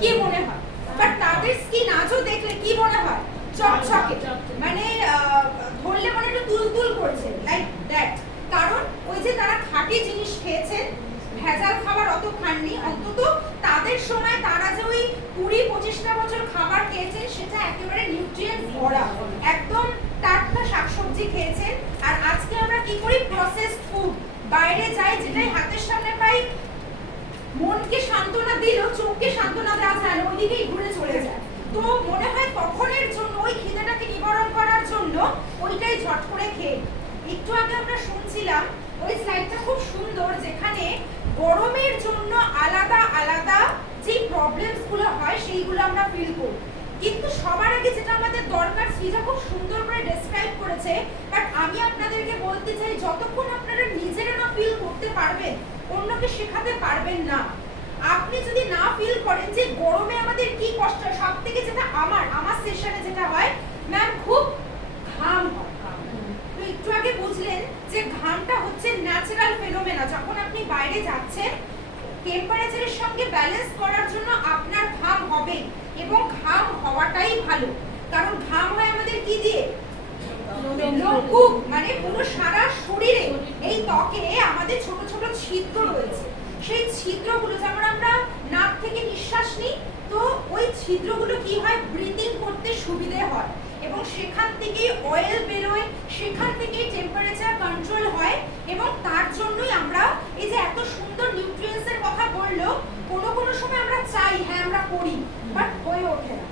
কি মনে হয়, বাট তাদের স্কিন আজও দেখলে কি মনে হয় চকচকে, মানে ধরলে মনে একটু তুলতুল করছে, লাইক দ্যাট। কারণ ওই যে তারা খাঁটি জিনিস খেয়েছেন, ভেজাল খাবার অত খাননি, অন্তত তাদের সময় তারা যে ওই 20-25টা বছর খাবার খেয়েছেন সেটা একেবারে নিউট্রিয়েন্ট ভরা, একদম টাটকা শাকসবজি খেয়েছেন। আর আজকে আমরা কি করি, প্রসেসড ফুড, বাইরে যাই যেটাই হাতের সামনে পাই, মনকে সান্ত্বনা দিলেও চোখকে সান্ত্বনা দেওয়া যায় না, ওইদিকেই ঘুরে চলে যায়। তো মনে হয় তখনের জন্য ওই খিদেটাকে নিবারণ করার জন্য ওইটাই ঝট করে খেয়ে। একটু আগে আমরা শুনছিলাম ওই স্লাইডটা খুব সুন্দর, যেখানে গরমের জন্য আলাদা আলাদা যে প্রবলেমস গুলো হয় সেইগুলো আমরা ফিল করি, কিন্তু সবার আগে যেটা আমাদের দরকার সৃজা খুব সুন্দর করে ডেসক্রাইব করেছে, বাট আমি আপনাদেরকে বলতে চাই যতক্ষণ আপনারা নিজেরা না ফিল করতে পারবেন অন্যকে শেখাতে পারবেন না। আপনি যদি না ফিল করেন যে গরমে আমাদের কি কষ্ট, সব থেকে যেটা আমার সেশনে যেটা হয় ম্যাম, খুব ঘাম হয়। তো একটু আগে বুঝলেন যে ঘামটা হচ্ছে ন্যাচারাল ফেনোমেনা, যখন আপনি বাইরে যাচ্ছেন টেম্পারেচারের সঙ্গে ব্যালেন্স করার জন্য আপনার ঘাম হবে, এবং ঘাম হওয়াটাই ভালো। কারণ ঘাম হয় আমাদের কি দিয়ে, লোমকূপ, মানে পুরো সারা শরীরে এই ত্বকে আমাদের ছোট ছোট ছিদ্র রয়েছে, সেই ছিদ্রগুলো যেমন আমরা নাক থেকে নিঃশ্বাস নিই, তো ওই ছিদ্রগুলো কি হয়, ব্রিথিং করতে সুবিধে হয়, এবং সেখান থেকে অয়েল বেরোয়, সেখান থেকে টেম্পারেচার কন্ট্রোল হয়, এবং তার জন্যই আমরা এই যে এত সুন্দর নিউট্রিয়েন্টসের কথা বললো, কোনো কোনো সময় আমরা চাই হ্যাঁ আমরা করি, বাট হয়ে ওঠে না।